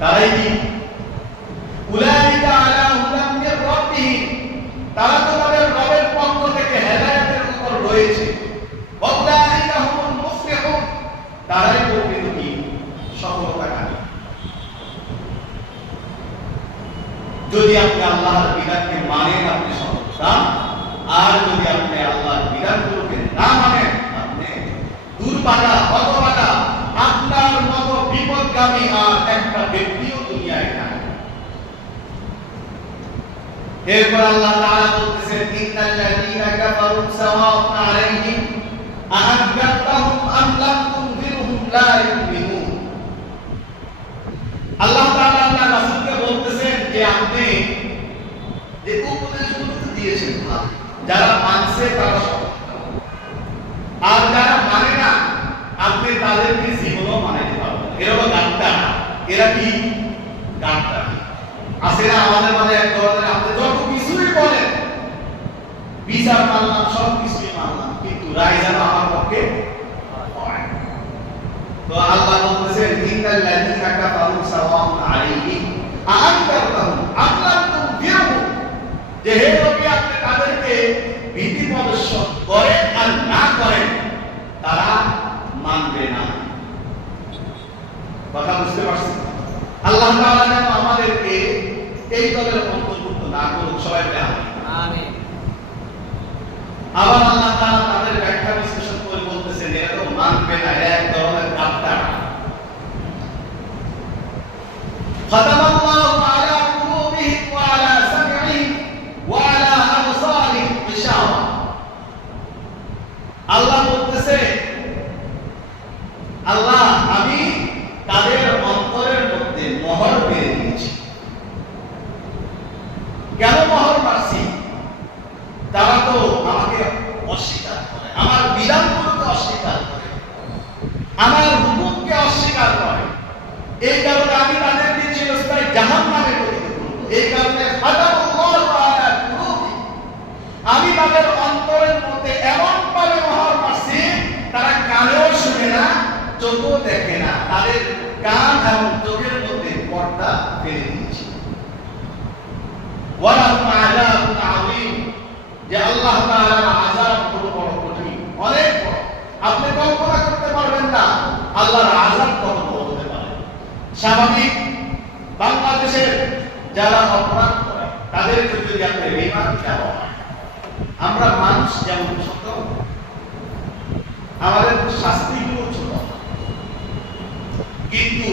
তারাই কি উলাইকা আলা হুদাম মির রাব্বিহিম, তারা তো তাদের রবের পক্ষ থেকে হেদায়েতের উপর রয়েছে। ওয়াউলাইকা হুমুল মুফলিহুন, তারাই প্রকৃত কি সফলতাকামী। যদি আপনি আল্লাহর বিধানকে মানেন আপনি সফলকাম, আর যদি আপনি আল্লাহর বিধানগুলোকে না মানেন আপনি দুর্ভাগা হতভাগা। আপনার মতো বিপদগামী আর একটা ব্যক্তিও দুনিয়ায় নাই। এরপর আল্লাহ তাআলা বলতেছেন ইন্নাল্লাযীনা কাফারু সাওয়াউন আলাইহিম আ'আনযারতাহুম আম লাম তুনযিরহুম লা ইউমিনুন। আল্লাহ তাআলা আল্লাহর রাসূলকে বলতেছেন যে আপনি যে উপদেশগুলো দিয়েছেন যারা মানছে তারা সফল, আর যারা মানে না আপনি তাদেরকে জীবনও মানাইতে পারবেন। এরা হলো গাদ্দার। এরা কি গাদ্দার? আছে না আমাদের মাঝে এক ধরনের, আপনি যত কিছুই বলেন বিচার মানলাম, সব কিছুই মানলাম, কিন্তু রায় যেন আমার পক্ষে হয়। তো আল্লাহ বলতেছেন ইন্নাল্লাযীনা কাফারু সাওয়াউন আলাইহিম আ'আনযারতাহুম আম লাম তুনযিরহুম, যে হে নবী আপনি তাদেরকে ভীতি প্রদর্শন করেন আর না করেন তারা মানবে না। কথা বুঝতে পারছেন? আল্লাহ তাআলা যেন আমাদেরকে এই দলের অন্তর্ভুক্ত না করুন, সবাই বলে আমিন। আবার আল্লাহ তাআলা তাদের ব্যাখ্যা বিশ্লেষণ করে বলতেছেন এরা তো মানবে না, এক ধরনের গাদ্দার। খাতামাল্লাহু আলা কুলুবিহিম ওয়া আলা সামইহিম ওয়া আলা আবসারিহিম গিশাওয়া। আল্লাহ বলতেছে আল্লাহ আমি তাদের অন্তরের মধ্যে মোহর মেরে দিয়েছি। কেন মোহর মারছি? তারা তো আমাকে অস্বীকার করে, আমার বিধানগুলোকে অস্বীকার করে, আমার হুকুমকে অস্বীকার করে। এই কারণে আমি তাদেরকে চিরস্থায়ী জাহান্নামে পতিত করব। এই কারণে খাতামাল্লাহু আলা কুলুবিহিম, আমি তাদের অন্তরের মধ্যে এমন ভাবে মোহর মারছি তারা কানেও শুনে না, চোখও দেখে না, তাদের কান এবং চোখের মধ্যে পর্দা ফেলে দিয়েছি। ওয়ালাহুম আযাবুন আযীম, যে আল্লাহ তাআলার আযাব বড় কঠিন, অনেক বড়। আপনি কল্পনা করতে পারবেন না আল্লাহর আযাব কত বড় হতে পারে। স্বাভাবিক বাংলাদেশের যারা অপরাধ করে তাদেরকে যদি আপনি রিমান্ড দেওয়া হয়, আমরা মানুষ যেমন ছোট, আমাদের শাস্তিগুলো ছোট, কিন্তু